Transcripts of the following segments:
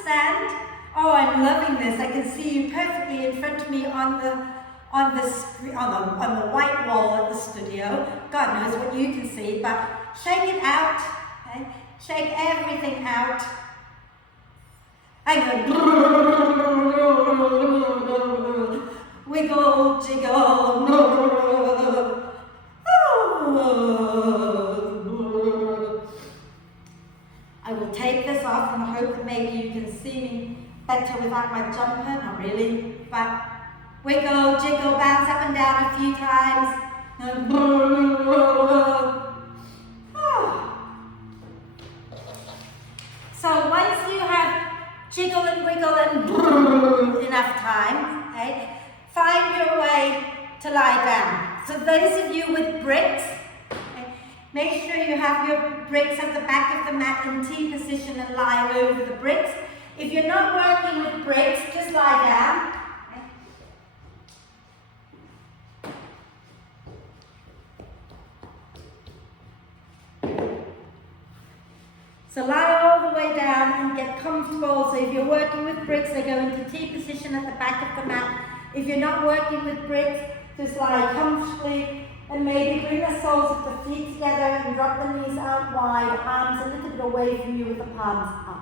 stand. Oh, I'm loving this. I can see you perfectly in front of me on the white wall at the studio. God knows what you can see, but shake it out. Okay? Shake everything out. And go wiggle, jiggle. I will take this off and hope that maybe you can see me better without my jumper. Not really, but wiggle, jiggle, bounce up and down a few times. So once you have jiggle and wiggle and enough time, okay, find your way to lie down. So those of you with bricks, okay, make sure you have your bricks at the back of the mat in T position and lie over the bricks. If you're not working with bricks, just lie down. So lie all the way down and get comfortable. So if you're working with bricks, they go into T position at the back of the mat. If you're not working with bricks, just lie comfortably and maybe bring the soles of the feet together and drop the knees out wide, arms a little bit away from you with the palms up.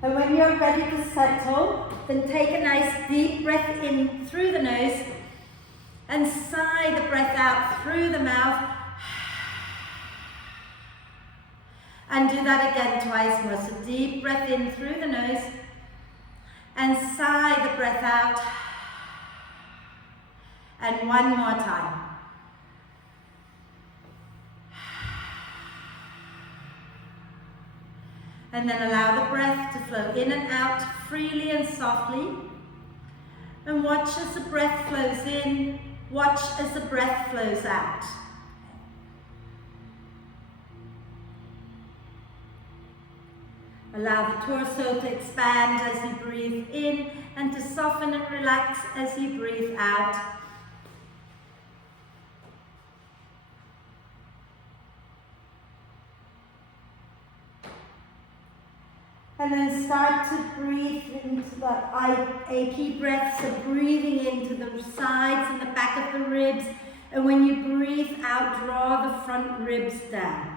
And when you're ready to settle, then take a nice deep breath in through the nose and sigh the breath out through the mouth. And do that again twice more. So deep breath in through the nose and sigh the breath out. And one more time. And then allow the breath to flow in and out freely and softly. And watch as the breath flows in, watch as the breath flows out. Allow the torso to expand as you breathe in and to soften and relax as you breathe out. And then start to breathe into the achy breath, so breathing into the sides and the back of the ribs. And when you breathe out, draw the front ribs down.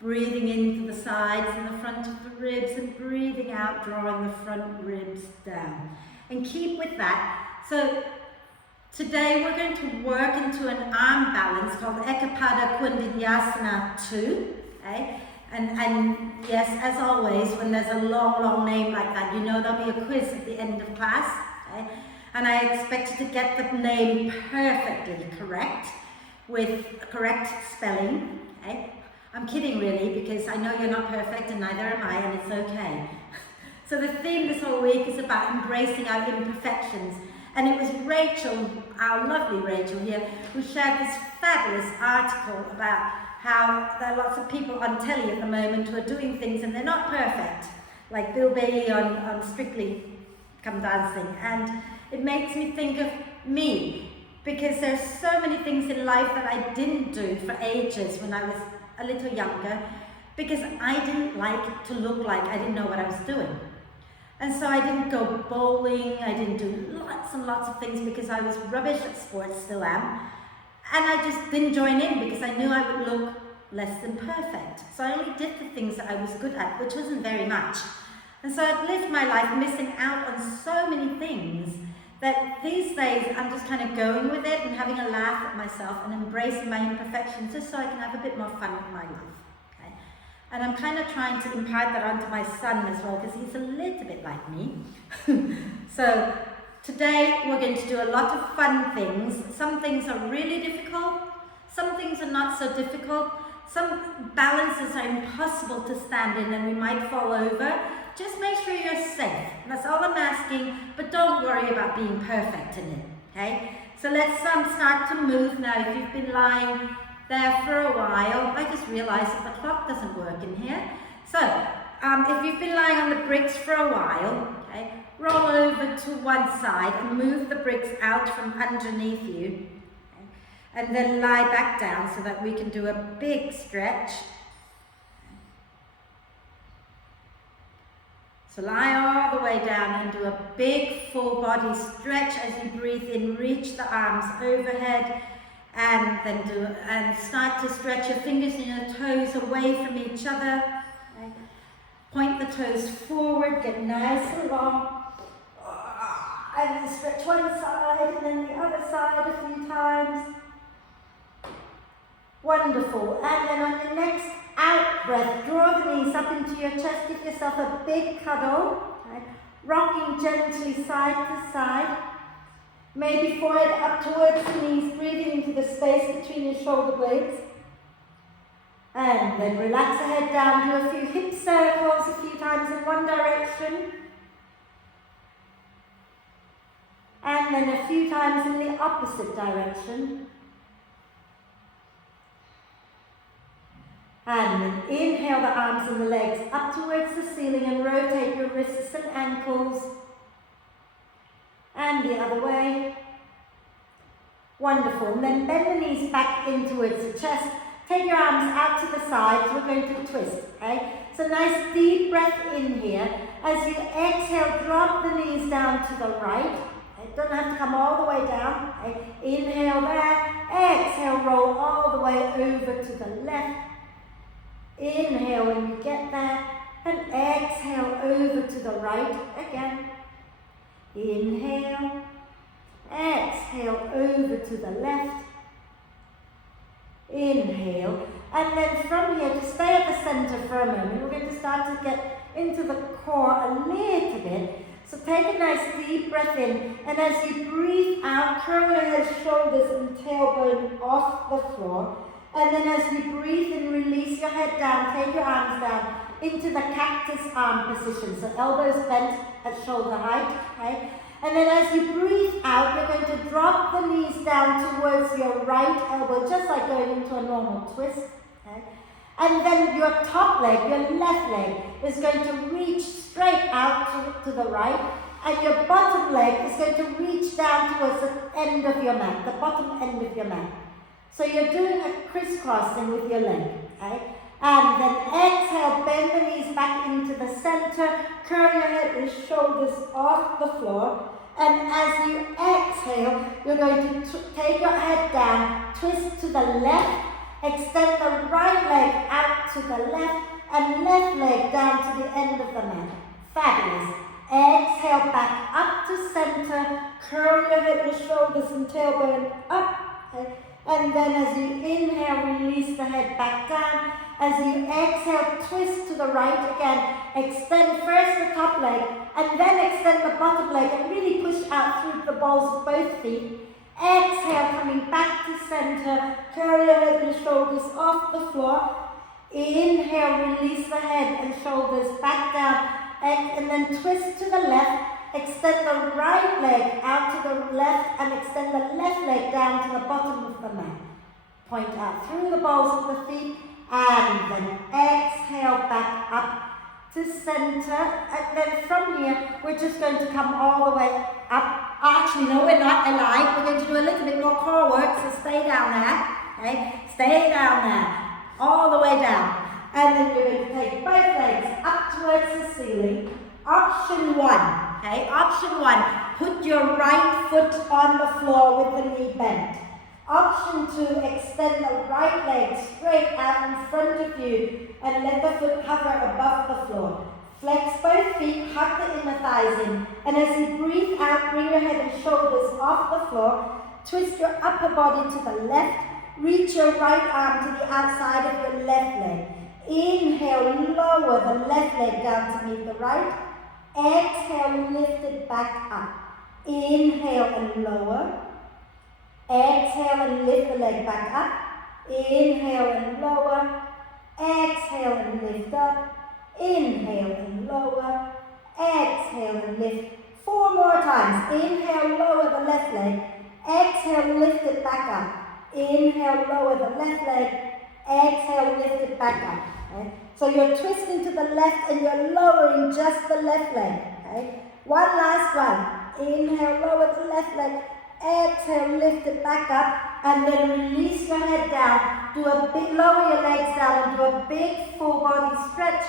Breathing into the sides and the front of the ribs and breathing out, drawing the front ribs down. And keep with that. So today we're going to work into an arm balance called Eka Pada Koundinyasa 2. Okay? And yes, as always, when there's a long name like that, you know there'll be a quiz at the end of class. Okay? And I expect you to get the name perfectly correct, with correct spelling. Okay? I'm kidding really, because I know you're not perfect and neither am I, and it's okay. So the theme this whole week is about embracing our imperfections. And it was Rachel, our lovely Rachel here, who shared this fabulous article about how there are lots of people on telly at the moment who are doing things and they're not perfect, like Bill Bailey on Strictly Come Dancing. And it makes me think of me, because there's so many things in life that I didn't do for ages when I was a little younger, because I didn't like to look like I didn't know what I was doing. And so I didn't go bowling, I didn't do lots and lots of things because I was rubbish at sports, still am. And I just didn't join in because I knew I would look less than perfect. So I only did the things that I was good at, which wasn't very much. And so I've lived my life missing out on so many things that these days I'm just kind of going with it and having a laugh at myself and embracing my imperfections just so I can have a bit more fun with my life. Okay? And I'm kind of trying to impart that onto my son as well, because he's a little bit like me. So today we're going to do a lot of fun things. Some things are really difficult, some things are not so difficult, some balances are impossible to stand in and we might fall over. Just make sure you're safe. That's all I'm asking, but don't worry about being perfect in it, okay? So let's start to move now. If you've been lying there for a while, I just realized that the clock doesn't work in here. So if you've been lying on the bricks for a while, okay, roll over to one side and move the bricks out from underneath you, okay, and then lie back down so that we can do a big stretch. So lie all the way down and do a big full body stretch as you breathe in. Reach the arms overhead and then start to stretch your fingers and your toes away from each other. Okay. Point the toes forward, get nice and long. And then stretch one side and then the other side a few times. Wonderful. And then on the next out breath, draw the knees up into your chest, give yourself a big cuddle, okay? Rocking gently side to side. Maybe forehead up towards the knees, breathing into the space between your shoulder blades. And then relax the head down, do a few hip circles a few times in one direction. And then a few times in the opposite direction. And then inhale the arms and the legs up towards the ceiling and rotate your wrists and ankles. And the other way. Wonderful. And then bend the knees back in towards the chest. Take your arms out to the sides. We're going to twist. Okay? So nice deep breath in here. As you exhale, drop the knees down to the right. Okay? Don't have to come all the way down. Okay? Inhale there. Exhale, roll all the way over to the left. Inhale when you get there. And exhale over to the right again. Inhale. Exhale over to the left. Inhale. And then from here, just stay at the center for a moment. We're going to start to get into the core a little bit. So take a nice deep breath in. And as you breathe out, curl your head, shoulders and tailbone off the floor. And then as you breathe in, release your head down, take your arms down into the cactus arm position. So elbows bent at shoulder height. Okay? And then as you breathe out, you're going to drop the knees down towards your right elbow, just like going into a normal twist. Okay? And then your top leg, your left leg, is going to reach straight out to the right. And your bottom leg is going to reach down towards the end of your mat, the bottom end of your mat. So you're doing a crisscrossing with your leg. Okay? And then exhale, bend the knees back into the center, curl your head and shoulders off the floor. And as you exhale, you're going to take your head down, twist to the left, extend the right leg out to the left, and left leg down to the end of the mat. Fabulous. Exhale back up to center, curl your head and shoulders and tailbone up. Okay? And then as you inhale, release the head back down. As you exhale, twist to the right again. Extend first the top leg and then extend the bottom leg and really push out through the balls of both feet. Exhale, coming back to center. Curl your head and shoulders off the floor. Inhale, release the head and shoulders back down. And then twist to the left. Extend the right leg out to the left and extend the left leg down to the bottom of the mat. Point out through the balls of the feet and then exhale back up to center. And then from here, we're just going to come all the way up. Actually, no, we're not aligned. We're going to do a little bit more core work, so stay down there. Okay? Stay down there. All the way down. And then you're going to take both legs up towards the ceiling. Option one. Okay, option one, put your right foot on the floor with the knee bent. Option two, extend the right leg straight out in front of you and let the foot hover above the floor. Flex both feet, hug the inner thighs in, and as you breathe out, bring your head and shoulders off the floor. Twist your upper body to the left, reach your right arm to the outside of your left leg. Inhale, lower the left leg down to meet the right. Exhale, lift it back up. Inhale and lower. Exhale and lift the leg back up. Inhale and lower. Exhale and lift up. Inhale and lower. Exhale and lift. 4 more times. Inhale, lower the left leg. Exhale, lift it back up. Inhale, lower the left leg. Exhale, lift it back up. Okay? So you're twisting to the left and you're lowering just the left leg. Okay? One last one. Inhale, lower the left leg. Exhale, lift it back up. And then release your head down. Do a big, lower your legs down and do a big full body stretch.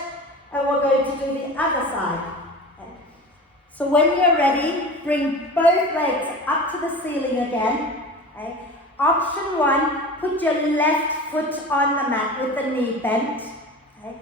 And we're going to do the other side. So when you're ready, bring both legs up to the ceiling again. Okay. Option 1, put your left foot on the mat with the knee bent. Okay.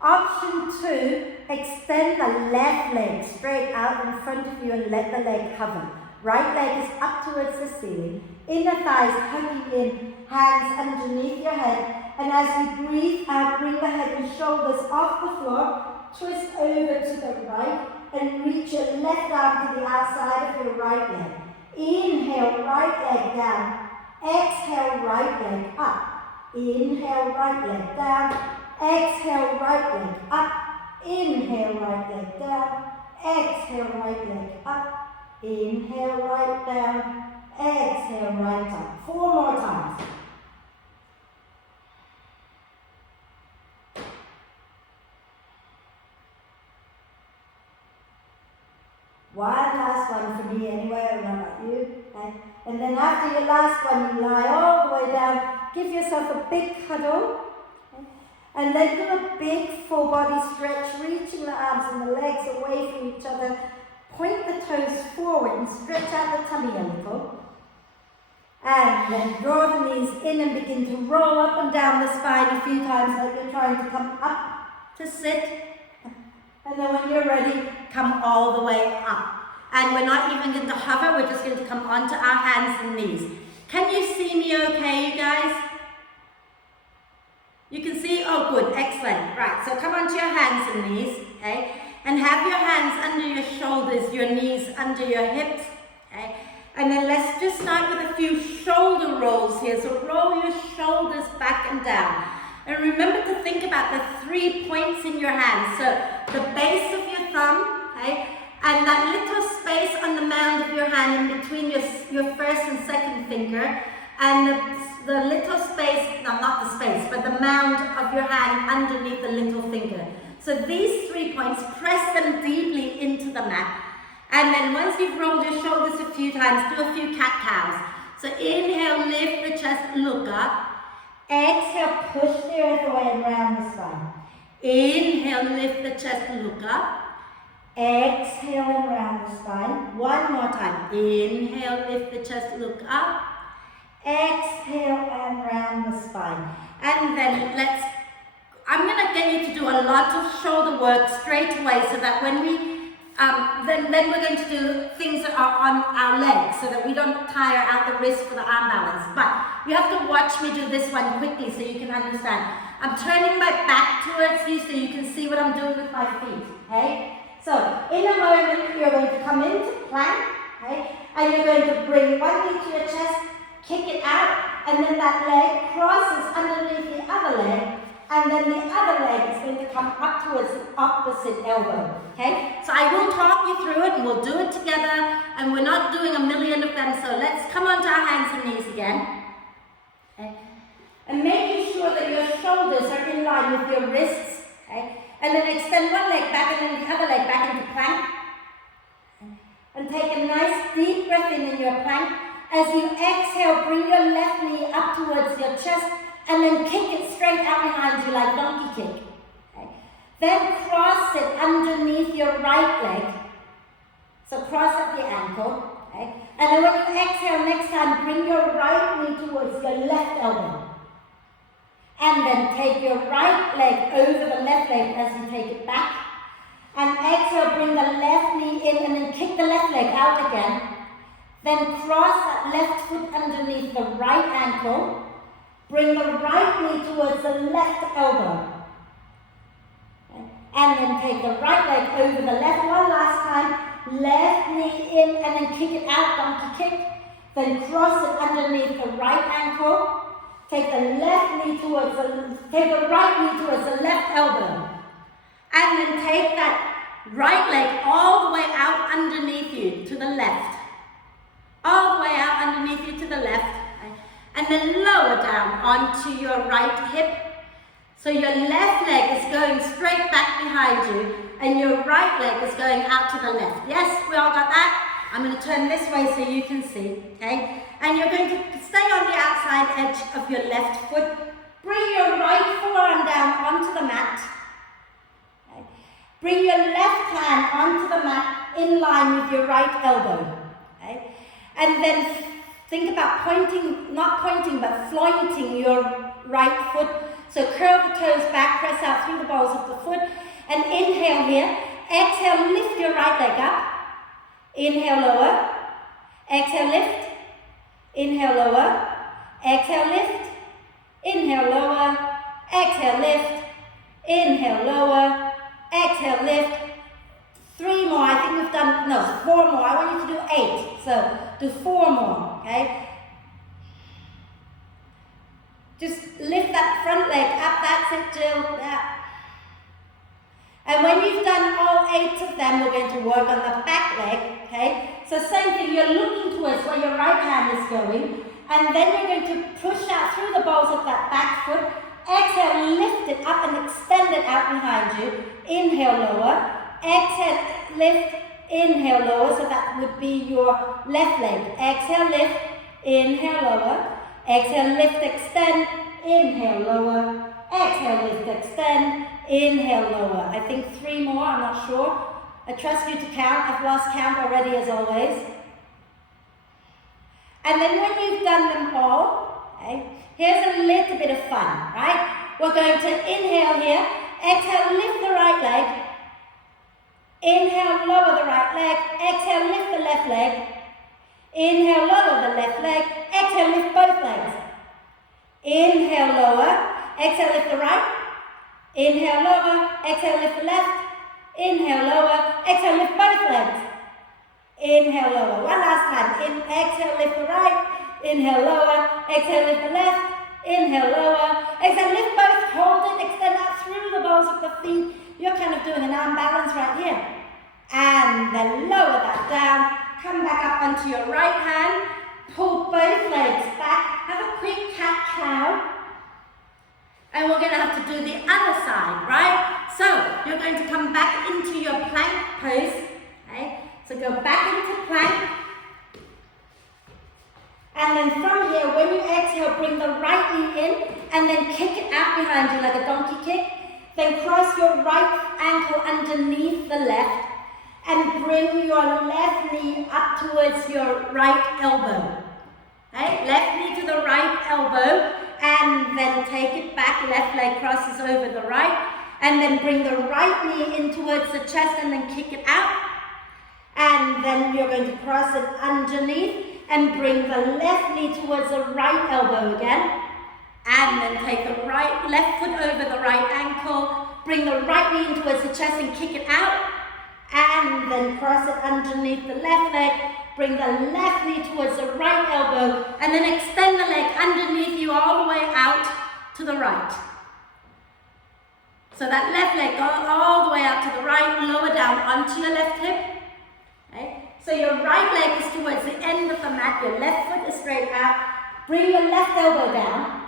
Option 2, extend the left leg straight out in front of you and let the leg hover. Right leg is up towards the ceiling. Inner thighs hugging in, hands underneath your head. And as you breathe out, bring the head and shoulders off the floor. Twist over to the right and reach your left arm to the outside of your right leg. Inhale, right leg down. Exhale, right leg up. Inhale, right leg down. Exhale, right leg up. Inhale, right leg down. Exhale, right leg up. Inhale, right down. Exhale, right up. 4 more times. One last one for me anyway, I don't know about you. Okay? And then after your last one, you lie all the way down. Give yourself a big cuddle. Okay? And then do a big full body stretch, reaching the arms and the legs away from each other. Point the toes forward and stretch out the tummy a little. And then draw the knees in and begin to roll up and down the spine a few times like you're trying to come up to sit. And then when you're ready, come all the way up. And we're not even going to hover, we're just going to come onto our hands and knees. Can you see me okay, you guys? You can see? Oh, good, excellent. Right, so come onto your hands and knees, okay? And have your hands under your shoulders, your knees under your hips, okay? And then let's just start with a few shoulder rolls here. So roll your shoulders back and down. And remember to think about the 3 points in your hands. So the base of your thumb, okay? And that little space on the mound of your hand in between your first and second finger. And the little space, no, not the space, but the mound of your hand underneath the little finger. So these 3 points, press them deeply into the mat. And then once you've rolled your shoulders a few times, do a few cat-cows. So inhale, lift the chest, look up. Exhale, push the earth away and round the spine. Inhale, lift the chest, look up. Exhale and round the spine. One more time. Inhale, lift the chest, look up. Exhale and round the spine. And then I'm going to get you to do a lot of shoulder work straight away so that when we then we're going to do things that are on our legs so that we don't tire out the wrist for the arm balance. But you have to watch me do this one quickly so you can understand. I'm turning my back towards you so you can see what I'm doing with my feet, okay? So in a moment you're going to come into plank, okay? And you're going to bring one knee to your chest, kick it out, and then that leg crosses underneath the other leg. And then the other leg is going to come up towards the opposite elbow, okay? So I will talk you through it and we'll do it together, and we're not doing a million of them, so let's come onto our hands and knees again. Okay? And making sure that your shoulders are in line with your wrists, okay? And then extend one leg back and then the other leg back into plank. Okay? And take a nice deep breath in your plank. As you exhale, bring your left knee up towards your chest, and then kick it straight out behind you like donkey kick. Okay. Then cross it underneath your right leg. So cross at the ankle. Okay. And then when you exhale next time, bring your right knee towards your left elbow. And then take your right leg over the left leg as you take it back. And exhale, bring the left knee in and then kick the left leg out again. Then cross that left foot underneath the right ankle. Bring the right knee towards the left elbow. Okay. And then take the right leg over the left one last time. Left knee in and then kick it out, donkey kick. Then cross it underneath the right ankle. Take the right knee towards the left elbow. And then take that right leg all the way out underneath you to the left. All the way out underneath you to the left. And then lower down onto your right hip. So your left leg is going straight back behind you and your right leg is going out to the left. Yes, we all got that? I'm going to turn this way so you can see, okay? And you're going to stay on the outside edge of your left foot. Bring your right forearm down onto the mat. Okay? Bring your left hand onto the mat in line with your right elbow. Okay? And then think about pointing, not pointing, but flointing your right foot. So curl the toes back, press out through the balls of the foot, and inhale here. Exhale, lift your right leg up. Inhale, lower. Exhale, lift. Inhale, lower. Exhale, lift. Inhale, lower. Exhale, lift. Inhale, lower. Exhale, lift. 3 more. I think we've done, no, 4 more. I want you to do 8. So do 4 more, okay? Just lift that front leg up. That's it, Jill. That. And when you've done all 8 of them, we're going to work on the back leg, okay? So same thing, you're looking towards where your right hand is going, and then you're going to push out through the balls of that back foot. Exhale, lift it up and extend it out behind you. Inhale, lower. Exhale, lift. Inhale, lower. So that would be your left leg. Exhale, lift. Inhale, lower. Exhale, lift, extend. Inhale, lower. Exhale, lift, extend. Inhale, lower. I think 3 more, I'm not sure. I trust you to count. I've lost count already as always. And then when you've done them all, okay, here's a little bit of fun, right? We're going to inhale here. Exhale, lift the right leg. Inhale, lower the right leg. Exhale, lift the left leg. Inhale, lower the left leg. Exhale, lift both legs. Inhale, lower. Exhale, lift the right. Inhale, lower. Exhale, lift the left. Inhale, lower. Exhale, lift both legs. Inhale, lower. One last time. Exhale, lift the right. Inhale, lower. Exhale, lift the left. Inhale, lower. Exhale, lift both. Hold it. Extend out through the balls of the feet. You're kind of doing an arm balance right here. And then lower that down. Come back up onto your right hand. Pull both legs back. Have a quick cat-cow. And we're going to have to do the other side, right? So, you're going to come back into your plank pose. Okay? So go back into plank. And then from here, when you exhale, bring the right knee in and then kick it out behind you like a donkey kick. Then cross your right ankle underneath the left and bring your left knee up towards your right elbow. Okay? Left knee to the right elbow and then take it back. Left leg crosses over the right and then bring the right knee in towards the chest and then kick it out. And then you're going to cross it underneath and bring the left knee towards the right elbow again. And then take the left foot over the right ankle, bring the right knee in towards the chest and kick it out. And then cross it underneath the left leg, bring the left knee towards the right elbow, and then extend the leg underneath you all the way out to the right. So that left leg goes all the way out to the right, lower down onto your left hip. Okay? So your right leg is towards the end of the mat, your left foot is straight out. Bring your left elbow down.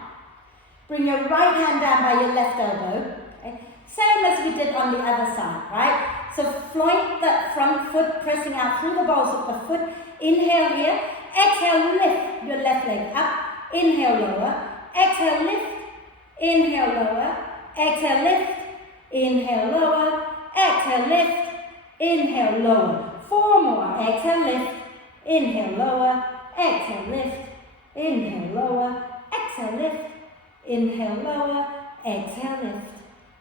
Bring your right hand down by your left elbow. Okay? Same as we did on the other side, right? So floint the front foot, pressing out through the balls of the foot. Inhale here. Exhale, lift your left leg up. Inhale, lower. Exhale, lift. Inhale, lower. Exhale, lift. Inhale, lower. Exhale, lift. Inhale, lower. 4 more. Exhale, lift. Inhale, lower. Exhale, lift. Inhale, lower. Exhale, lift. Inhale, lower. Exhale, lift.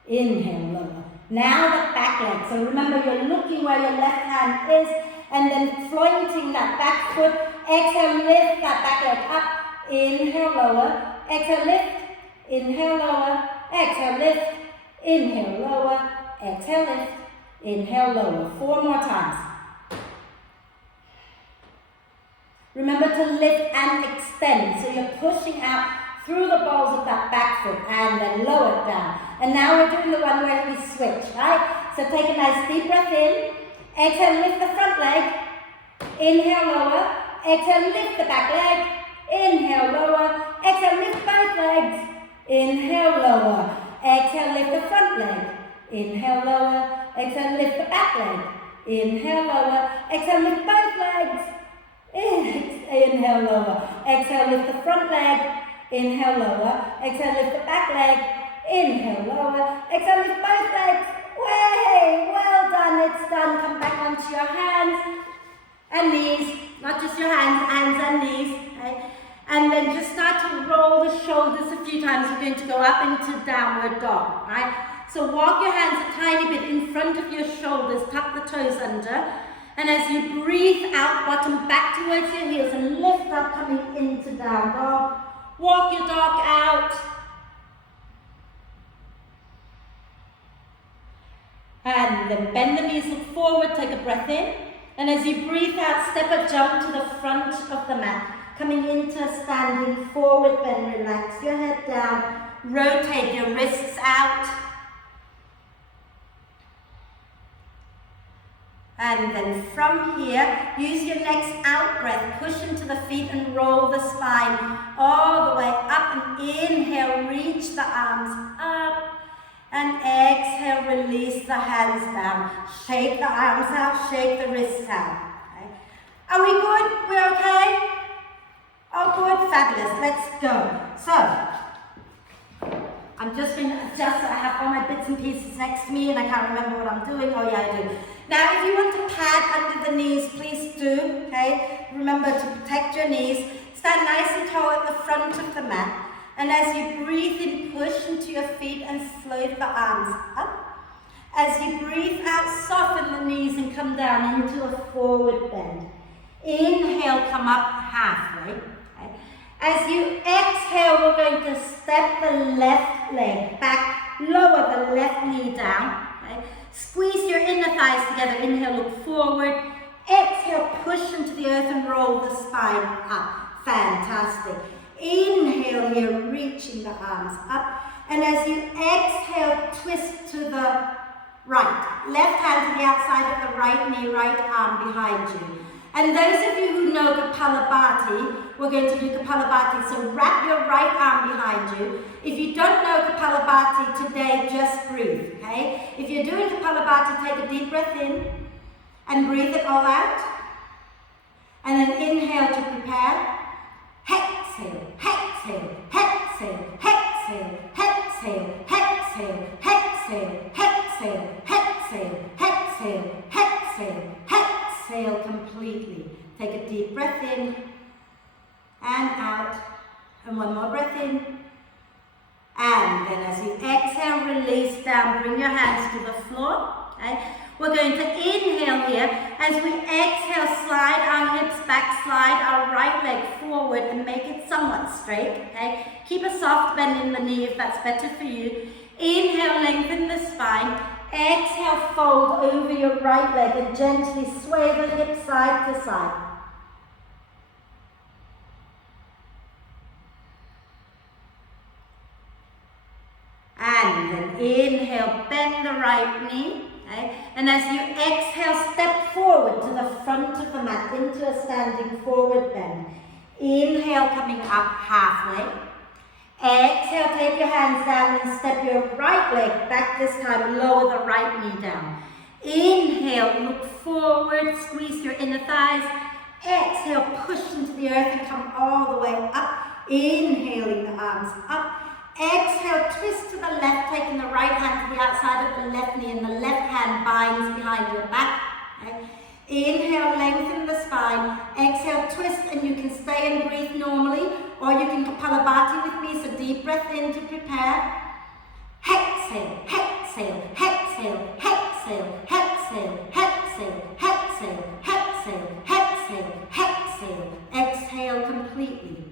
Inhale, lower. Now the back leg. So remember, you're looking where your left hand is and then flointing that back foot. Exhale, lift that back leg up. Inhale, lower. Exhale, lift. Inhale, lower. Exhale, lift. Inhale, lower. Exhale, lift. Inhale, lower. 4 more times. Remember to lift and extend. So you're pushing out through the balls of that back foot and then lower it down. And now we're doing the one where we switch, right? So take a nice deep breath in. Exhale, lift the front leg. Inhale, lower. Exhale, lift the back leg. Inhale, lower. Exhale, lift both legs. Inhale, lower. Exhale, lift the front leg. Inhale, lower. Exhale, lift the back leg. Inhale, lower. Exhale, lift both legs. Inhale, lower. Exhale, lift the front leg. Inhale, lower. Exhale, lift the back leg. Inhale, lower. Exhale, lift both legs. Way, way. into downward dog, right? So walk your hands a tiny bit in front of your shoulders, tuck the toes under, and as you breathe out, bottom back towards your heels and lift up, coming into down dog. Walk your dog out. And then bend the knees, look forward, take a breath in. And as you breathe out, step or jump to the front of the mat. Coming into a standing forward bend, relax your head down, rotate your wrists out. And then from here, use your next out breath, push into the feet and roll the spine all the way up. And inhale, reach the arms up. And exhale, release the hands down. Shake the arms out, shake the wrists out. Okay. Are we good? We're okay? Oh, good, fabulous. Let's go. So, I'm just going to adjust so I have all my bits and pieces next to me and I can't remember what I'm doing. Oh yeah, I do. Now, if you want to pad under the knees, please do, okay? Remember to protect your knees. Stand nice and tall at the front of the mat. And as you breathe in, push into your feet and float the arms up. As you breathe out, soften the knees and come down into a forward bend. Inhale, come up halfway. Okay. As you exhale, we're going to step the left leg back, lower the left knee down. Okay. Squeeze your inner thighs together. Inhale, look forward. Exhale, push into the earth and roll the spine up. Fantastic. Inhale here, reaching the arms up. And as you exhale, twist to the right. Left hand to the outside of the right knee, right arm behind you. And those of you who know Kapalabhati, we're going to do Kapalabhati. So wrap your right arm behind you. If you don't know Kapalabhati today, just breathe, okay? If you're doing Kapalabhati, take a deep breath in and breathe it all out. And then inhale to prepare. Exhale, exhale, exhale, exhale, exhale, exhale, exhale, exhale, exhale, exhale, exhale, exhale completely. Take a deep breath in and out. And one more breath in. And then as you exhale, release down, bring your hands to the floor. Okay? We're going to inhale here. As we exhale, slide our hips back, slide our right leg forward and make it somewhat straight. Okay? Keep a soft bend in the knee if that's better for you. Inhale, lengthen the spine. Exhale, fold over your right leg and gently sway the hips side to side. And then inhale, bend the right knee. Okay? And as you exhale, step forward to the front of the mat into a standing forward bend. Inhale, coming up halfway. Exhale, take your hands down and step your right leg back this time. Lower the right knee down. Inhale, look forward, squeeze your inner thighs. Exhale, push into the earth and come all the way up. Inhaling the arms up. Exhale, twist to the left, taking the right hand to the outside of the left knee and the left hand binds behind your back. Okay. Inhale, lengthen the spine. Exhale, twist and you can stay and breathe normally or you can Kapalabhati with me, so deep breath in to prepare. Exhale, exhale, exhale, exhale, exhale, exhale, exhale, exhale, exhale, exhale. Exhale completely.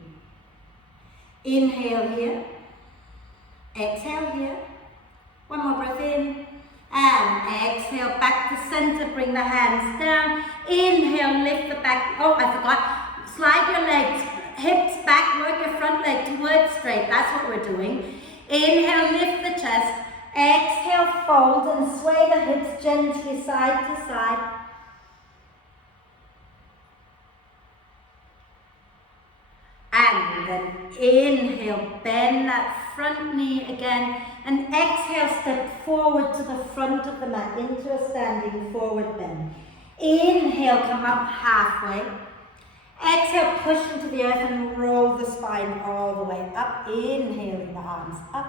Inhale here. Exhale here. One more breath in. And exhale back to center. Bring the hands down. Inhale, lift the back. Oh, I forgot. Slide your legs, hips back, work your front leg towards straight. That's what we're doing. Inhale, lift the chest. Exhale, fold and sway the hips gently side to side. And then inhale, bend that front knee again. And exhale, step forward to the front of the mat into a standing forward bend. Inhale, come up halfway. Exhale, push into the earth and roll the spine all the way up. Inhaling the arms up.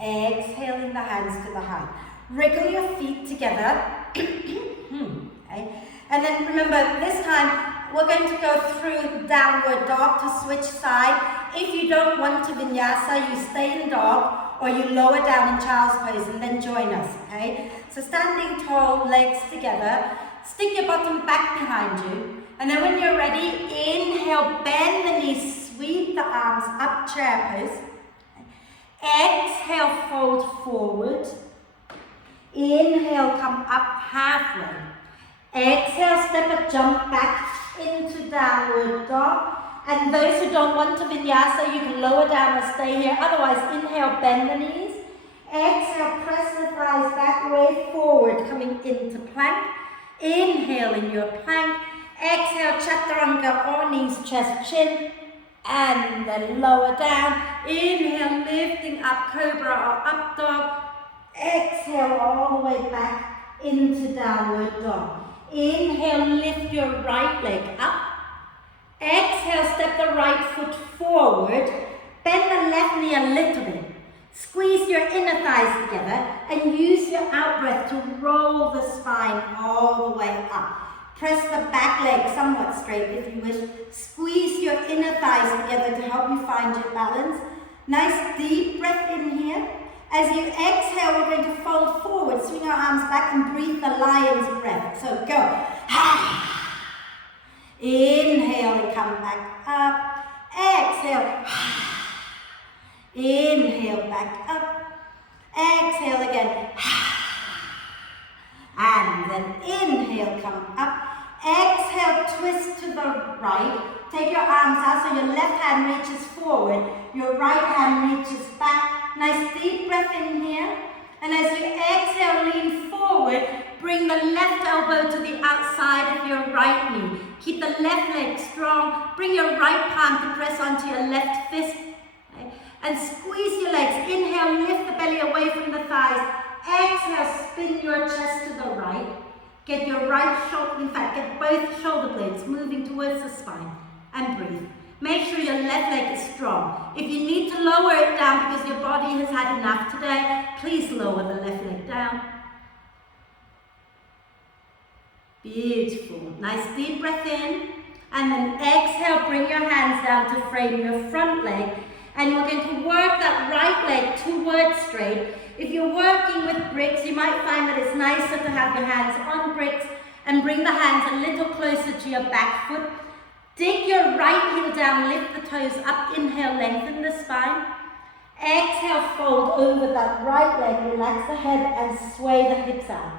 Exhaling the hands to the heart. Wriggle your feet together. Okay. And then remember, this time, we're going to go through downward dog to switch side. If you don't want to vinyasa, you stay in dog, or you lower down in child's pose and then join us, okay? So standing tall, legs together, stick your bottom back behind you, and then when you're ready, inhale, bend the knees, sweep the arms up, chair pose. Exhale, fold forward. Inhale, come up halfway. Exhale, step a jump back into downward dog. And those who don't want to vinyasa, you can lower down or stay here. Otherwise, inhale, bend the knees. Exhale, press the thighs back, way forward, coming into plank. Inhale in your plank. Exhale, chaturanga or knees, chest, chin. And then lower down. Inhale, lifting up, cobra or up dog. Exhale, all the way back into downward dog. Inhale, lift your right leg up. Exhale, step the right foot forward. Bend the left knee a little bit. Squeeze your inner thighs together and use your out breath to roll the spine all the way up. Press the back leg somewhat straight if you wish. Squeeze your inner thighs together to help you find your balance. Nice deep breath in here. As you exhale, we're going to fold forward, swing our arms back and breathe the lion's breath. So go. Inhale and come back up. Exhale. Inhale, back up. Exhale again. And then inhale, come up. Exhale, twist to the right. Take your arms out so your left hand reaches forward. Your right hand reaches back. Nice deep breath in here. And as you exhale, lean forward. Bring the left elbow to the outside of your right knee. Keep the left leg strong. Bring your right palm to press onto your left fist. Okay? And squeeze your legs. Inhale, lift the belly away from the thighs. Exhale, spin your chest to the right. Get your right shoulder, in fact, get both shoulder blades moving towards the spine. And breathe. Make sure your left leg is strong. If you need to lower it down because your body has had enough today, please lower the left leg down. Beautiful. Nice deep breath in. And then exhale, bring your hands down to frame your front leg. And we're going to work that right leg towards straight. If you're working with bricks, you might find that it's nicer to have your hands on bricks and bring the hands a little closer to your back foot. Dig your right heel down, lift the toes up, inhale, lengthen the spine. Exhale, fold over that right leg, relax the head and sway the hips out.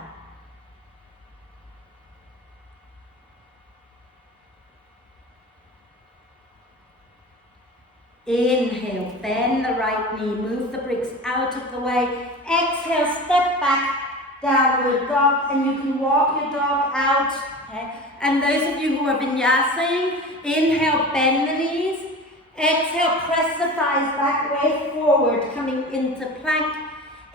Inhale, bend the right knee, move the bricks out of the way. Exhale, step back, downward dog, and you can walk your dog out. Okay? And those of you who have been vinyasing, inhale, bend the knees. Exhale, press the thighs back, way forward, coming into plank.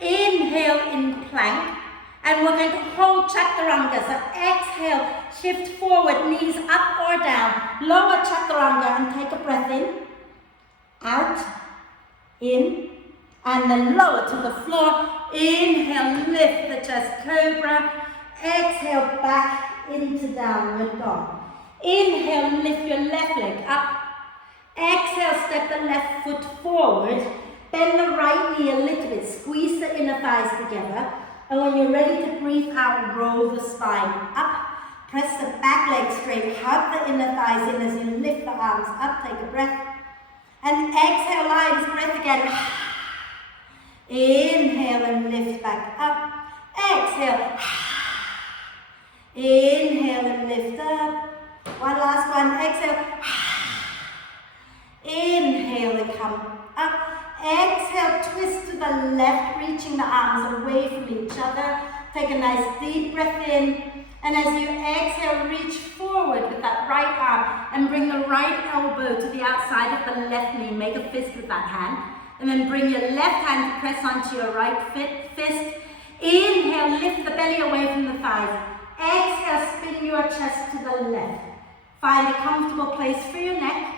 Inhale in plank. And we're going to hold chaturanga. So exhale, shift forward, knees up or down. Lower chaturanga and take a breath in. Out, in, and then lower to the floor. Inhale, lift the chest, cobra. Exhale, back into downward dog. Inhale, lift your left leg up. Exhale, step the left foot forward. Bend the right knee a little bit. Squeeze the inner thighs together. And when you're ready to breathe out, roll the spine up. Press the back leg straight. Hug the inner thighs in as you lift the arms up. Take a breath. And exhale, lion's breath again. Inhale and lift back up. Exhale. Inhale and lift up. One last one. Exhale. Inhale and come up. Exhale, twist to the left, reaching the arms away from each other. Take a nice deep breath in. And as you exhale, reach forward with that right arm and bring the right elbow to the outside of the left knee. Make a fist with that hand. And then bring your left hand to press onto your right fist. Inhale, lift the belly away from the thighs. Exhale, spin your chest to the left. Find a comfortable place for your neck.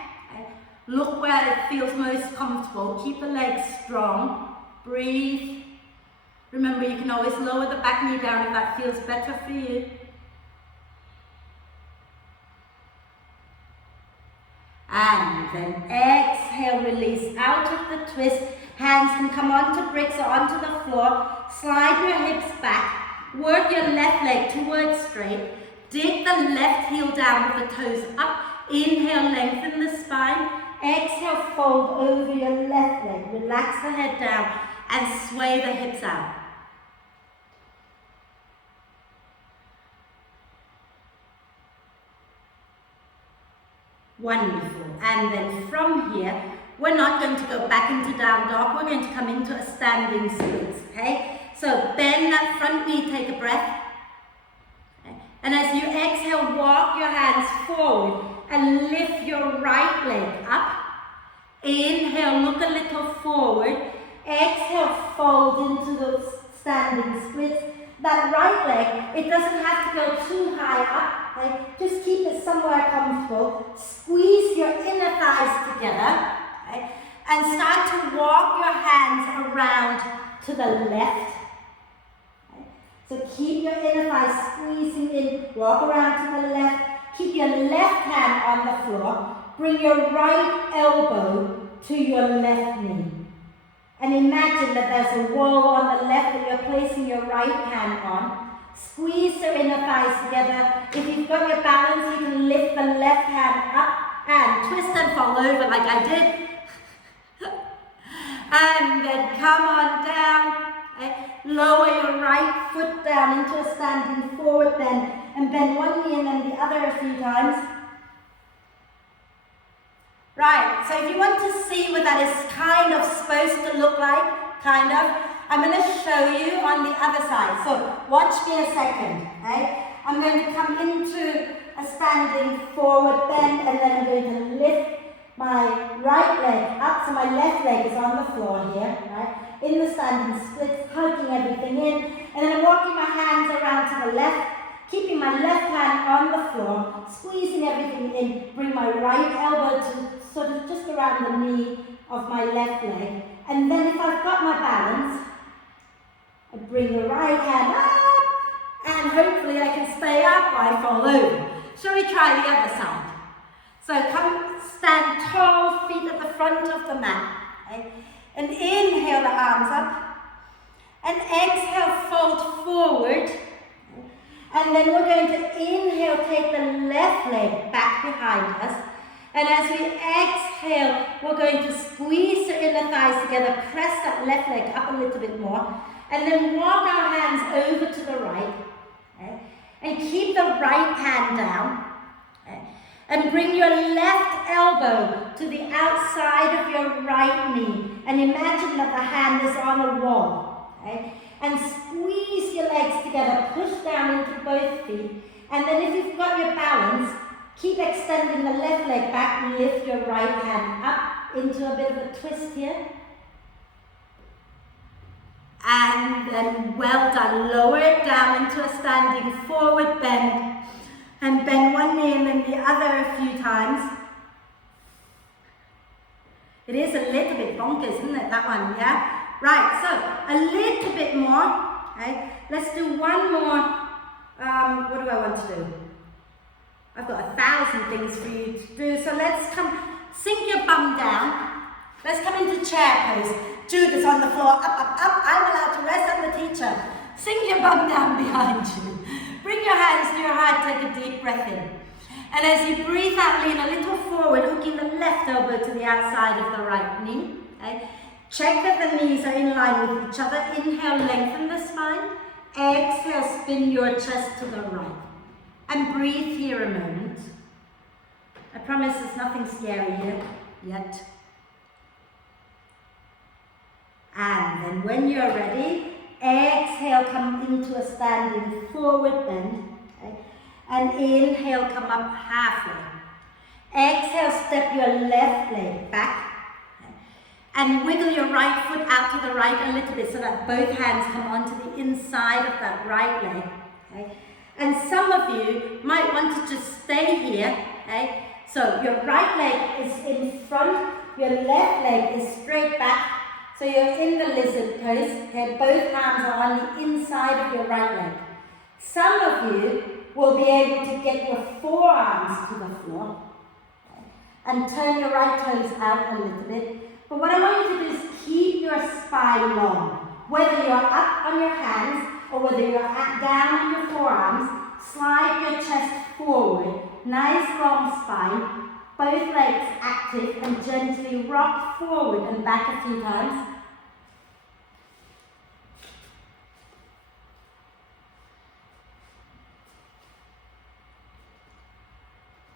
Look where it feels most comfortable. Keep the legs strong. Breathe. Remember, you can always lower the back knee down if that feels better for you. And then exhale, release out of the twist. Hands can come onto bricks or onto the floor. Slide your hips back. Work your left leg towards straight. Dig the left heel down with the toes up. Inhale, lengthen the spine. Exhale, fold over your left leg. Relax the head down and sway the hips out. Wonderful. And then from here, we're not going to go back into down dog. We're going to come into a standing split, okay? So bend that front knee, take a breath. Okay. And as you exhale, walk your hands forward and lift your right leg up. Inhale, look a little forward. Exhale, fold into those standing splits. That right leg, it doesn't have to go too high up. Okay? Just keep it somewhere comfortable. Squeeze your inner thighs together. Okay? And start to walk your hands around to the left. Okay? So keep your inner thighs squeezing in. Walk around to the left. Keep your left hand on the floor. Bring your right elbow to your left knee. And imagine that there's a wall on the left that you're placing your right hand on. Squeeze your inner thighs together. If you've got your balance, you can lift the left hand up and twist and fall over like I did. And then come on down. Okay. Lower your right foot down into a standing forward bend. And bend one knee and then the other a few times. Right, so if you want to see what that is kind of supposed to look like, I'm going to show you on the other side. So watch me a second, okay? I'm going to come into a standing forward bend and then I'm going to lift my right leg up, so my left leg is on the floor here, right? In the standing split, hugging everything in, and then I'm walking my hands around to the left, keeping my left hand on the floor, squeezing everything in, bring my right elbow to sort of just around the knee of my left leg. And then if I've got my balance, I bring the right hand up, and hopefully I can stay up or I fall over. Shall we try the other side? So come stand tall, feet at the front of the mat. Okay? And inhale the arms up. And exhale, fold forward. And then we're going to inhale, take the left leg back behind us. And as we exhale, we're going to squeeze the inner thighs together, press that left leg up a little bit more, and then walk our hands over to the right. Okay? And keep the right hand down. Okay? And bring your left elbow to the outside of your right knee. And imagine that the hand is on a wall. Okay? And squeeze your legs together, push down into both feet. And then if you've got your balance, keep extending the left leg back and lift your right hand up into a bit of a twist here. And then well done. Lower it down into a standing forward bend. And bend one knee and then the other a few times. It is a little bit bonkers, isn't it, that one, yeah? Right, so a little bit more. Okay, let's do one more. What do I want to do? I've got 1,000 things for you to do. So let's come, sink your bum down. Let's come into chair pose. Judith's on the floor, up, up, up. I'm allowed to rest, I'm the teacher. Sink your bum down behind you. Bring your hands to your heart, take a deep breath in. And as you breathe out, lean a little forward, hooking the left elbow to the outside of the right knee. Okay. Check that the knees are in line with each other. Inhale, lengthen the spine. Exhale, spin your chest to the right. And breathe here a moment. I promise there's nothing scary here yet. And then when you're ready, exhale, come into a standing forward bend. Okay? And inhale, come up halfway. Exhale, step your left leg back. Okay? And wiggle your right foot out to the right a little bit so that both hands come onto the inside of that right leg. Okay? And some of you might want to just stay here. Okay? So your right leg is in front, your left leg is straight back. So you're in the lizard pose, okay? Both hands are on the inside of your right leg. Some of you will be able to get your forearms to the floor, okay? And turn your right toes out a little bit. But what I want you to do is keep your spine long. Whether you're up on your hands or whether you're down on your forearms, slide your chest forward. Nice long spine. Both legs active and gently rock forward and back a few times.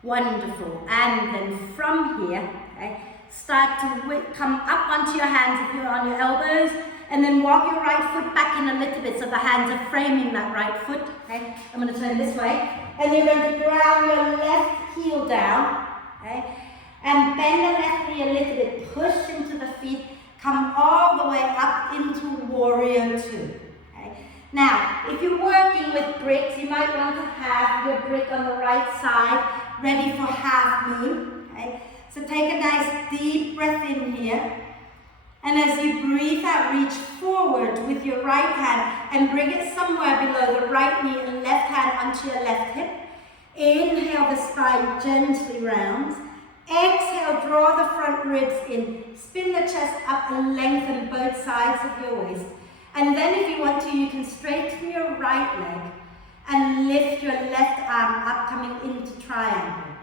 Wonderful. And then from here, okay, start to come up onto your hands if you're on your elbows, and then walk your right foot back in a little bit so the hands are framing that right foot. Okay, I'm going to turn this way. And you're going to ground your left heel down, okay, and bend the left knee a little bit. Push into the feet. Come all the way up into Warrior Two. Okay. Now, if you're working with bricks, you might want to have your brick on the right side, ready for half moon. Okay? So take a nice deep breath in here. And as you breathe out, reach forward with your right hand and bring it somewhere below the right knee and left hand onto your left hip. Inhale, the spine gently rounds. Exhale, draw the front ribs in. Spin the chest up and lengthen both sides of your waist. And then if you want to, you can straighten your right leg and lift your left arm up, coming into triangle.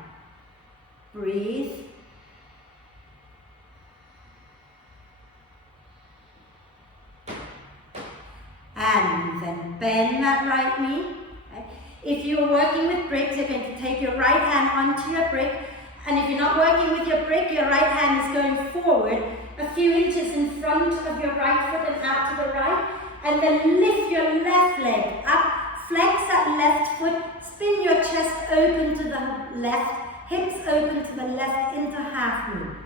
Breathe. And then bend that right knee. Okay. If you're working with bricks, you're going to take your right hand onto your brick. And if you're not working with your brick, your right hand is going forward a few inches in front of your right foot and out to the right. And then lift your left leg up. Flex that left foot, spin your chest open to the left, hips open to the left into half moon.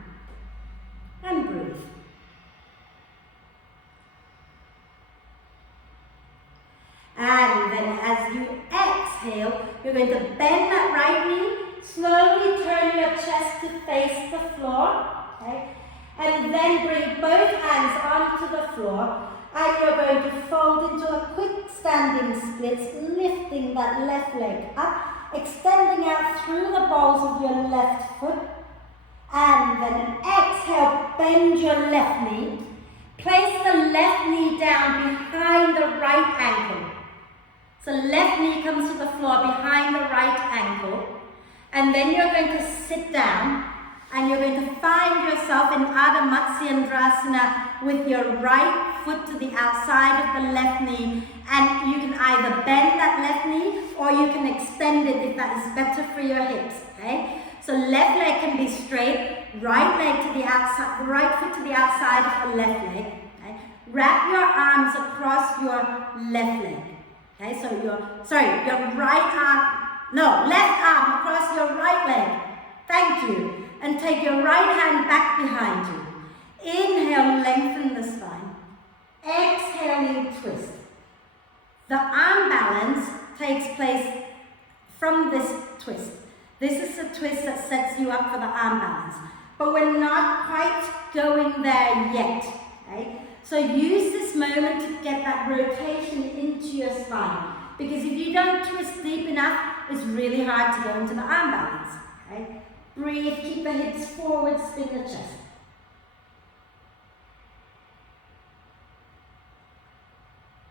And breathe. And then as you exhale, you're going to bend that right knee, slowly turn your chest to face the floor, okay? And then bring both hands onto the floor. And you're going to fold into a quick standing split, lifting that left leg up, extending out through the balls of your left foot. And then exhale, bend your left knee. Place the left knee down behind the right ankle. So left knee comes to the floor behind the right ankle. And then you're going to sit down. And you're going to find yourself in Ardha Matsyendrasana with your right foot to the outside of the left knee. And you can either bend that left knee or you can extend it if that is better for your hips. Okay? So left leg can be straight, right leg to the outside, the right foot to the outside of the left leg. Okay? Wrap your arms across your left leg. Okay? So your left arm across your right leg. Thank you. And take your right hand back behind you. Inhale, lengthen the spine. Exhale, you twist. The arm balance takes place from this twist. This is a twist that sets you up for the arm balance. But we're not quite going there yet. Okay? So use this moment to get that rotation into your spine. Because if you don't twist deep enough, it's really hard to go into the arm balance. Okay? Breathe, keep the hips forward, spin the chest.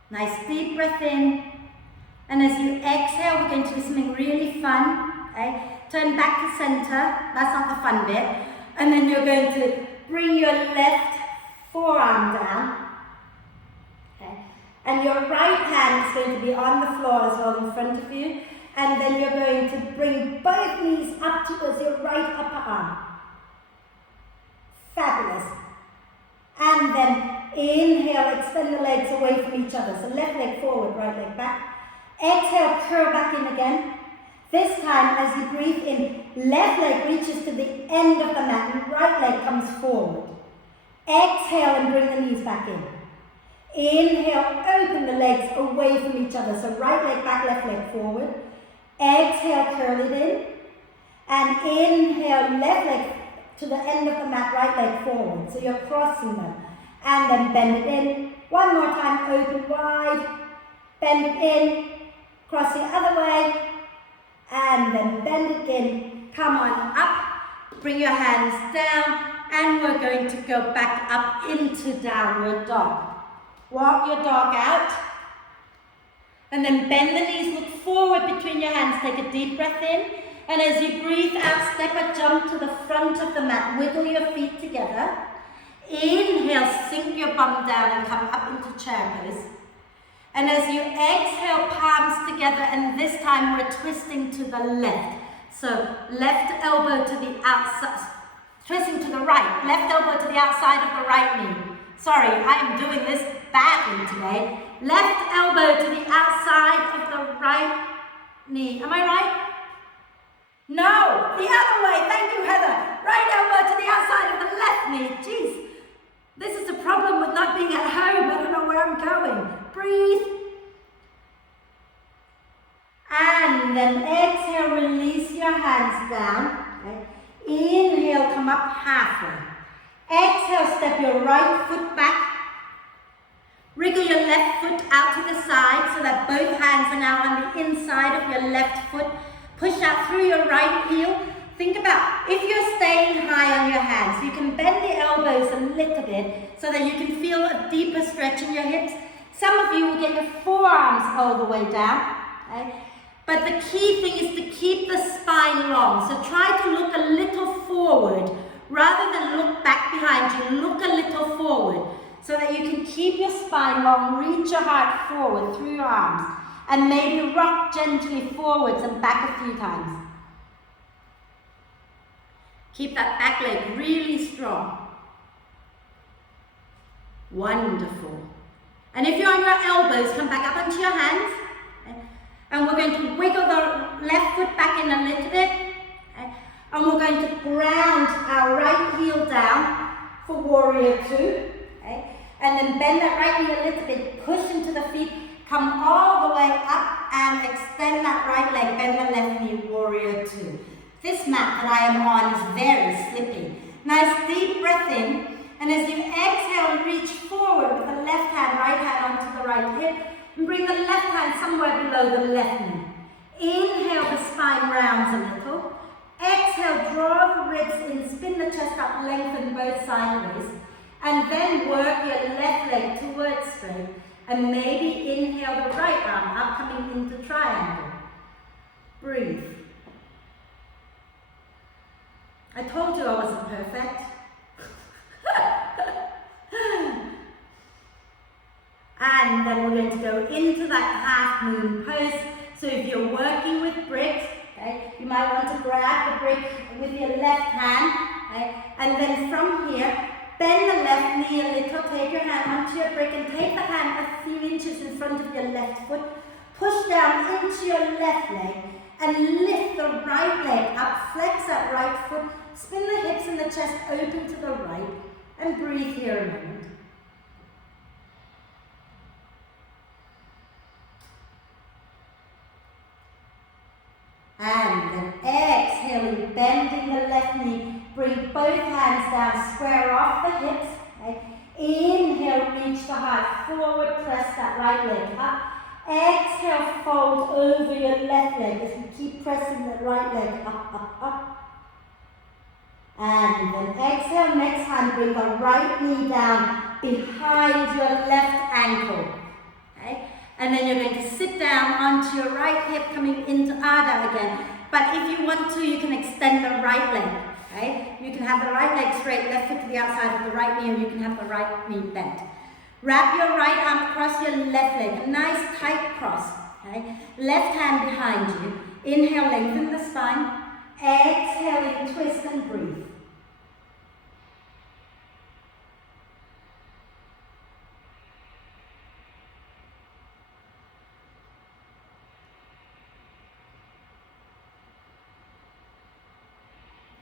Nice deep breath in. And as you exhale, we're going to do something really fun. Okay? Turn back to center. That's not the fun bit. And then you're going to bring your left forearm down. Okay? And your right hand is going to be on the floor as well in front of you. And then you're going to bring both knees up towards your right upper arm. Fabulous. And then inhale, extend the legs away from each other. So left leg forward, right leg back. Exhale, curl back in again. This time, as you breathe in, left leg reaches to the end of the mat and right leg comes forward. Exhale and bring the knees back in. Inhale, open the legs away from each other. So right leg back, left leg forward. Exhale, curl it in. And inhale, left leg to the end of the mat, right leg forward. So you're crossing them. And then bend it in. One more time, open wide. Bend it in. Cross the other way. And then bend it in. Come on up. Bring your hands down. And we're going to go back up into downward dog. Walk your dog out. And then bend the knees, look forward between your hands. Take a deep breath in. And as you breathe out, step or jump to the front of the mat. Wiggle your feet together. Inhale, sink your bum down and come up into chair pose. And as you exhale, palms together, and this time we're twisting to the left. So left elbow to the outside, twisting to the right. Left elbow to the outside of the right knee. Sorry, I am doing this badly today. Left elbow to the outside of the right knee. Am I right? No, the other way. Thank you, Heather. Right elbow to the outside of the left knee. Jeez, this is a problem with not being at home. I don't know where I'm going. Breathe. And then exhale, release your hands down. Okay. Inhale, come up halfway. Exhale, step your right foot back. Wriggle your left foot out to the side so that both hands are now on the inside of your left foot. Push out through your right heel. Think about, if you're staying high on your hands, you can bend the elbows a little bit so that you can feel a deeper stretch in your hips. Some of you will get your forearms all the way down. Okay? But the key thing is to keep the spine long. So try to look a little forward rather than look back behind you. Look a little forward so that you can keep your spine long. Reach your heart forward through your arms. And maybe rock gently forwards and back a few times. Keep that back leg really strong. Wonderful. And if you're on your elbows, come back up onto your hands. Okay? And we're going to wiggle the left foot back in a little bit. Okay? And we're going to ground our right heel down for warrior two. Okay? And then bend that right knee a little bit, push into the feet. Come all the way up and extend that right leg, bend the left knee, warrior two. This mat that I am on is very slippy. Nice deep breath in, and as you exhale, reach forward with the left hand, right hand onto the right hip, and bring the left hand somewhere below the left knee. Inhale, the spine rounds a little. Exhale, draw the ribs in, spin the chest up, lengthen both sideways, and then work your left leg towards straight. And maybe inhale the right arm up, coming into triangle. Breathe. I told you I wasn't perfect. And then we're going to go into that half moon pose. So if you're working with bricks, okay, you might want to grab the brick with your left hand. Okay, and then from here, bend the left knee a little, take your hand onto your brick and take the hand a few inches in front of your left foot. Push down into your left leg and lift the right leg up, flex that right foot, spin the hips and the chest open to the right, and breathe here a moment. And then exhaling, bending the left knee, bring both hands down, square off the hips. Okay. Inhale, reach the heart forward, press that right leg up. Exhale, fold over your left leg as we keep pressing the right leg up, up, up. And then exhale, next hand, bring the right knee down behind your left ankle. Okay. And then you're going to sit down onto your right hip, coming into Ardha again. But if you want to, you can extend the right leg. Okay? You can have the right leg straight, left foot to the outside of the right knee, or you can have the right knee bent. Wrap your right arm across your left leg, a nice tight cross. Okay? Left hand behind you. Inhale, lengthen the spine. Exhaling, twist and breathe.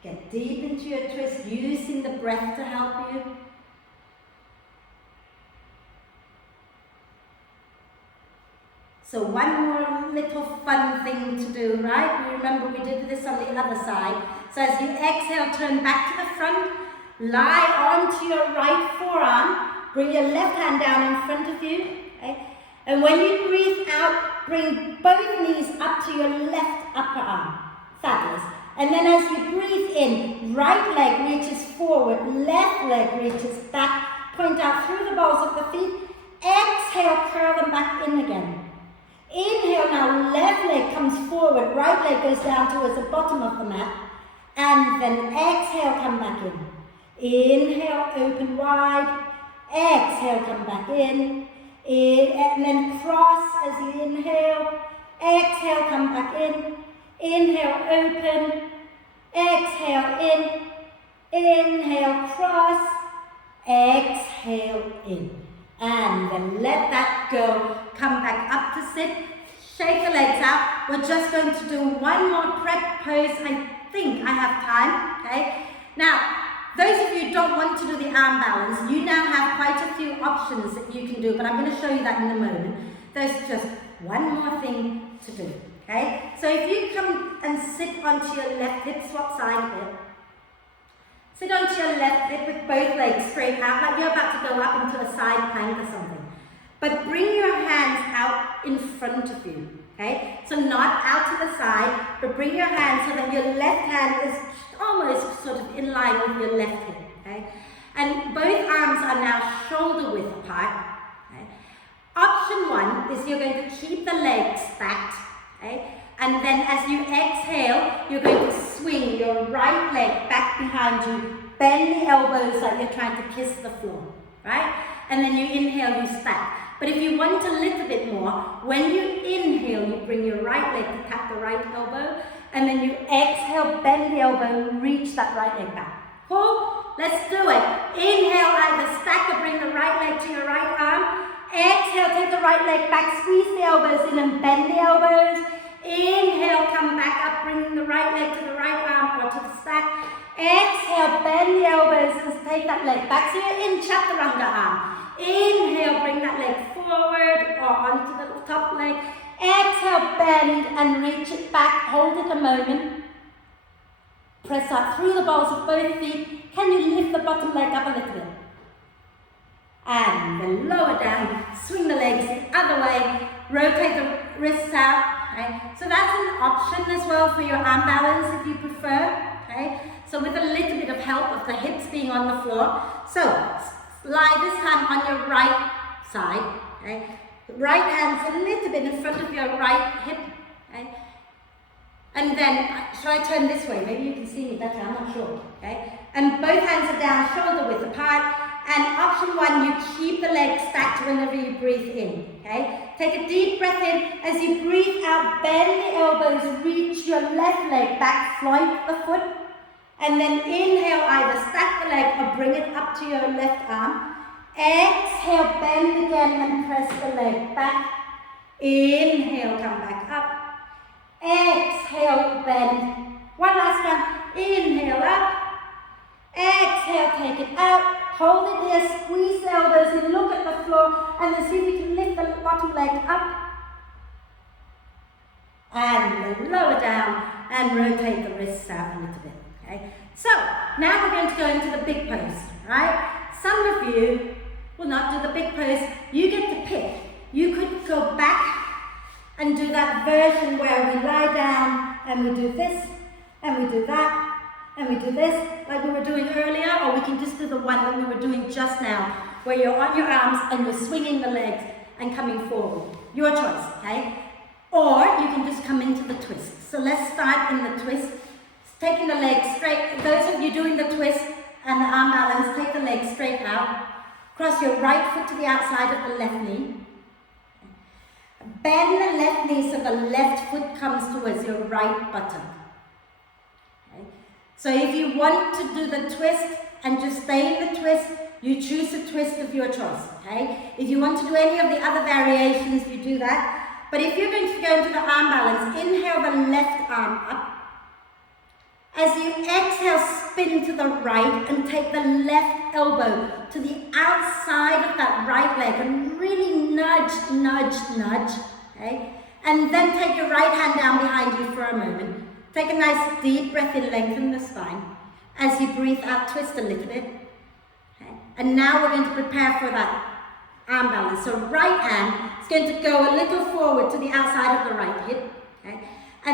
Get deep into your twist, using the breath to help you. So one more little fun thing to do, right? You remember we did this on the other side. So as you exhale, turn back to the front, lie onto your right forearm, bring your left hand down in front of you. Okay? And when you breathe out, bring both knees up to your left upper arm. Fabulous. And then as you breathe in, right leg reaches forward, left leg reaches back, point out through the balls of the feet. Exhale, curl them back in again. Inhale now, left leg comes forward, right leg goes down towards the bottom of the mat. And then exhale, come back in. Inhale, open wide. Exhale, come back in. And then cross as you inhale. Exhale, come back in. Inhale, open. Exhale, in. Inhale, cross. Exhale, in. And then let that go. Come back up to sit. Shake the legs out. We're just going to do one more prep pose. I think I have time. Okay. Now, those of you who don't want to do the arm balance, you now have quite a few options that you can do, but I'm going to show you that in a moment. There's just one more thing to do. Okay. So if you come and sit onto your left hip, swap side a bit. Sit onto your left hip with both legs straight out, like you're about to go up into a side plank or something. But bring your hands out in front of you, okay? So not out to the side, but bring your hands so that your left hand is almost sort of in line with your left hip, okay? And both arms are now shoulder width apart, okay? Option one is you're going to keep the legs stacked, okay? And then as you exhale, you're going to swing your right leg back behind you, bend the elbows like you're trying to kiss the floor, right? And then you inhale, you stack. But if you want a little bit more, when you inhale, you bring your right leg to tap the right elbow, and then you exhale, bend the elbow, and reach that right leg back. Cool? Let's do it. Inhale, either stack or bring the right leg to your right arm. Exhale, take the right leg back, squeeze the elbows in and bend the elbows. Inhale, come back up, bringing the right leg to the right arm or to the stack. Exhale, bend the elbows and take that leg back. So you're in chaturanga arm. Inhale, bring that leg forward or onto the top leg. Exhale, bend and reach it back. Hold it a moment. Press up through the balls of both feet. Can you lift the bottom leg up a little bit? And then lower down. Swing the legs the other way. Rotate the wrists out. Okay. So that's an option as well for your arm balance if you prefer. Okay. So with a little bit of help of the hips being on the floor. So lie this time on your right side. Okay. Right hand's a little bit in front of your right hip. Okay. And then, shall I turn this way? Maybe you can see me better, I'm not sure. Okay. And both hands are down, shoulder width apart. And option one, you keep the legs stacked whenever you breathe in. Okay. Take a deep breath in. As you breathe out, bend the elbows, reach your left leg back, flank the foot. And then inhale, either stack the leg or bring it up to your left arm. Exhale, bend again and press the leg back. Inhale, come back up. Exhale, bend. One last one. Inhale up. Exhale, take it out. Hold it there, squeeze the elbows in, look at the floor, and then see if you can lift the bottom leg up. And then lower down and rotate the wrists out a little bit. Okay? So, now we're going to go into the big pose, right? Some of you will not do the big pose. You get to pick. You could go back and do that version where we lie down and we do this, and we do that, and we do this, like we were doing earlier, or we can just do the one that we were doing just now, where you're on your arms and you're swinging the legs and coming forward. Your choice, okay? Or you can just come into the twist. So let's start in the twist. Taking the legs straight. Those of you doing the twist and the arm balance, take the legs straight out. Cross your right foot to the outside of the left knee. Bend the left knee so the left foot comes towards your right buttock. Okay. So if you want to do the twist and just stay in the twist, you choose a twist of your choice. Okay. If you want to do any of the other variations, you do that. But if you're going to go into the arm balance, inhale the left arm up. As you exhale, spin to the right and take the left elbow to the outside of that right leg and really nudge, nudge, nudge, okay? And then take your right hand down behind you for a moment. Take a nice deep breath in, lengthen the spine. As you breathe out, twist a little bit, okay? And now we're going to prepare for that arm balance. So right hand is going to go a little forward to the outside of the right hip, okay?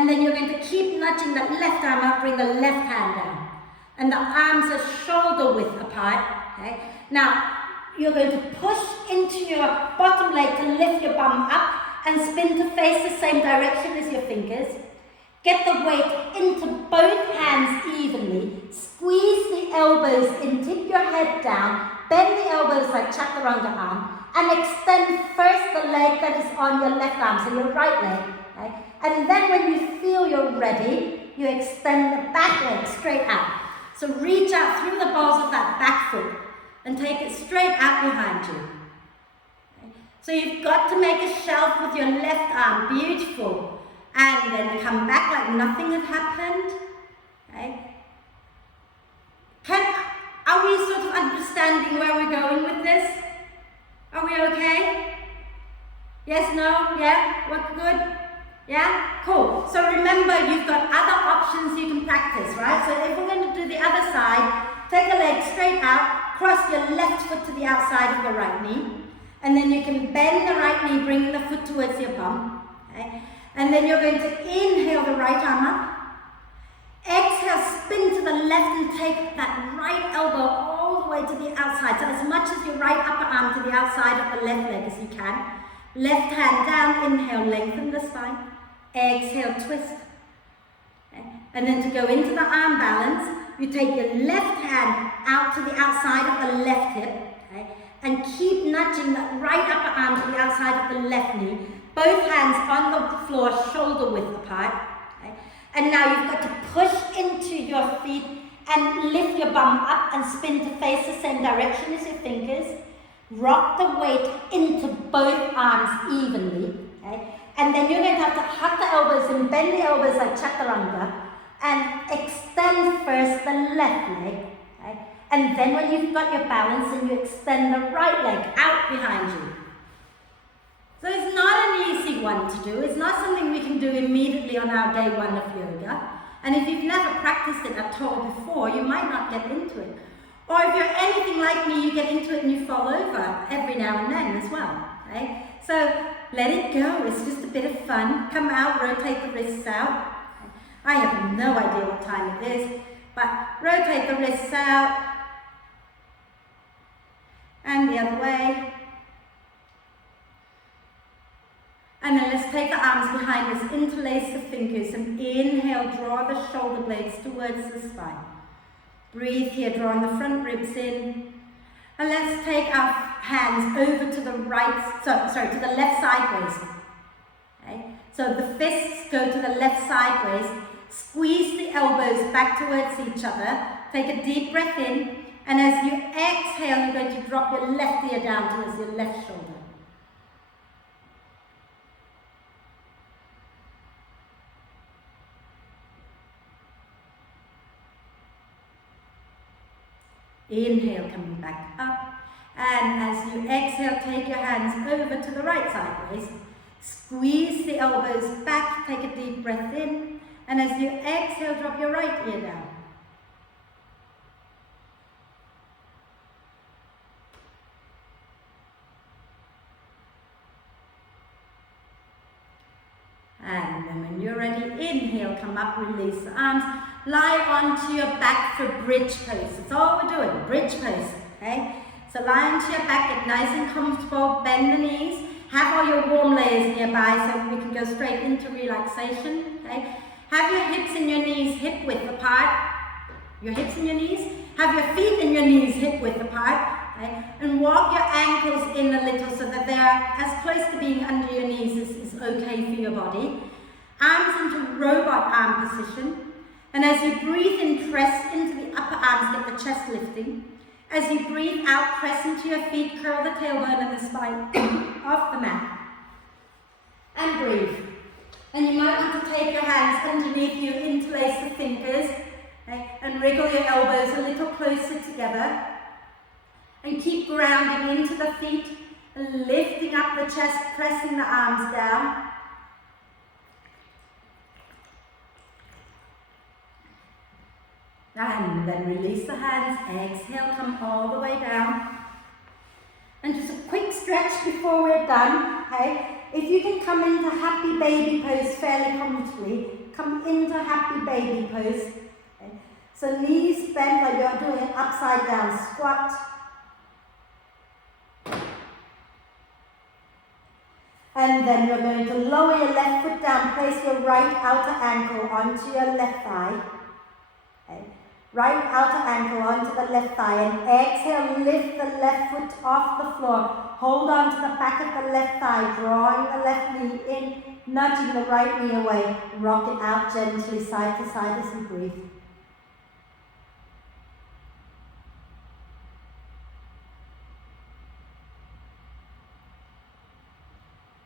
And then you're going to keep nudging that left arm up, bring the left hand down. And the arms are shoulder width apart, okay? Now, you're going to push into your bottom leg to lift your bum up and spin to face the same direction as your fingers. Get the weight into both hands evenly. Squeeze the elbows in, tip your head down, bend the elbows like chaturanga arm, and extend first the leg that is on your left arm, so your right leg. Okay? And then when you feel you're ready, you extend the back leg straight out. So reach out through the balls of that back foot and take it straight out behind you. Okay? So you've got to make a shelf with your left arm, beautiful. And then come back like nothing had happened. Okay? Are we sort of understanding where we're going with this? Are we okay? Yes, no, yeah, we're good? Yeah, cool. So remember, you've got other options you can practice, right? So if we're going to do the other side, take the leg straight out, cross your left foot to the outside of the right knee, and then you can bend the right knee, bringing the foot towards your bum. Okay? And then you're going to inhale the right arm up. Exhale, spin to the left and take that right elbow all the way to the outside. So as much as your right upper arm to the outside of the left leg as you can. Left hand down, inhale, lengthen the spine. Exhale, twist. Okay. And then to go into the arm balance, you take your left hand out to the outside of the left hip. Okay, and keep nudging that right upper arm to the outside of the left knee. Both hands on the floor, shoulder width apart. Okay? And now you've got to push into your feet and lift your bum up and spin to face the same direction as your fingers. Rock the weight into both arms evenly. Okay? And then you're going to have to hug the elbows and bend the elbows like chaturanga and extend first the left leg. Okay? And then when you've got your balance, then you extend the right leg out behind you. So it's not an easy one to do. It's not something we can do immediately on our day one of yoga. And if you've never practiced it at all before, you might not get into it. Or if you're anything like me, you get into it and you fall over every now and then as well. Okay? So let it go. It's just a bit of fun. Come out, rotate the wrists out. I have no idea what time it is, but rotate the wrists out. And the other way. And then let's take the arms behind us, interlace the fingers, and inhale, draw the shoulder blades towards the spine. Breathe here, drawing the front ribs in. And let's take our hands over to the to the left sideways. Okay? So the fists go to the left sideways. Squeeze the elbows back towards each other. Take a deep breath in. And as you exhale, you're going to drop your left ear down towards your left shoulder. Inhale, coming back up. And as you exhale, take your hands over to the right sideways. Squeeze the elbows back, take a deep breath in. And as you exhale, drop your right ear down. And then when you're ready, inhale, come up, release the arms. Lie onto your back for bridge pose. That's all we're doing, bridge pose, okay? So lie onto your back, get nice and comfortable, bend the knees. Have all your warm layers nearby so we can go straight into relaxation, okay? Have your hips and your knees hip width apart. Your hips and your knees. Have your feet and your knees hip width apart, okay? And walk your ankles in a little so that they are as close to being under your knees as is okay for your body. Arms into robot arm position. And as you breathe in, press into the upper arms, get the chest lifting. As you breathe out, press into your feet, curl the tailbone and the spine off the mat. And breathe. And you might want to take your hands underneath you, interlace the fingers, okay, and wriggle your elbows a little closer together. And keep grounding into the feet, and lifting up the chest, pressing the arms down. And then release the hands, exhale, come all the way down. And just a quick stretch before we're done, okay? If you can come into happy baby pose fairly comfortably, come into happy baby pose. Okay. So knees bent like you're doing an upside down squat. And then you're going to lower your left foot down, place your right outer ankle onto your left thigh. Okay. Right outer ankle onto the left thigh, and exhale, lift the left foot off the floor. Hold on to the back of the left thigh, drawing the left knee in, nudging the right knee away. Rock it out gently side to side as you breathe.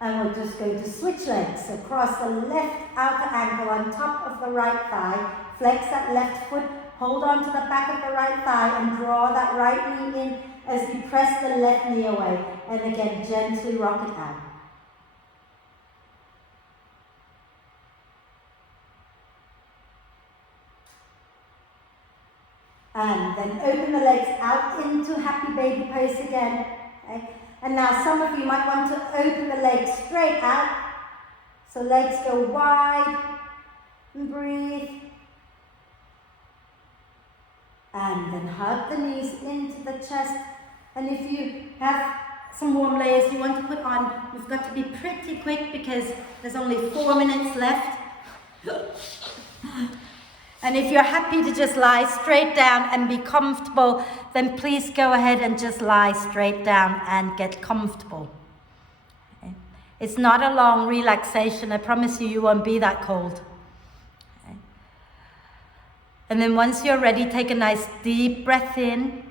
And we're just going to switch legs. So cross the left outer ankle on top of the right thigh. Flex that left foot. Hold on to the back of the right thigh and draw that right knee in as you press the left knee away. And again, gently rock it out. And then open the legs out into happy baby pose again. Okay. And now some of you might want to open the legs straight out. So legs go wide and breathe. And then hug the knees into the chest. And if you have some warm layers you want to put on, you've got to be pretty quick because there's only 4 minutes left. And if you're happy to just lie straight down and be comfortable, then please go ahead and just lie straight down and get comfortable. Okay. It's not a long relaxation. I promise you, you won't be that cold. Okay. And then once you're ready, take a nice deep breath in.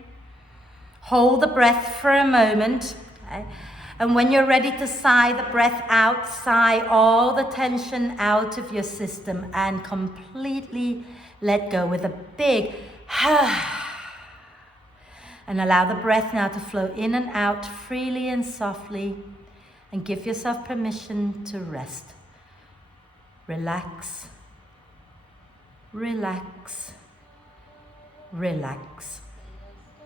Hold the breath for a moment. Okay. And when you're ready to sigh the breath out, sigh all the tension out of your system and completely let go with a big and allow the breath now to flow in and out freely and softly, and give yourself permission to rest. Relax, relax, relax.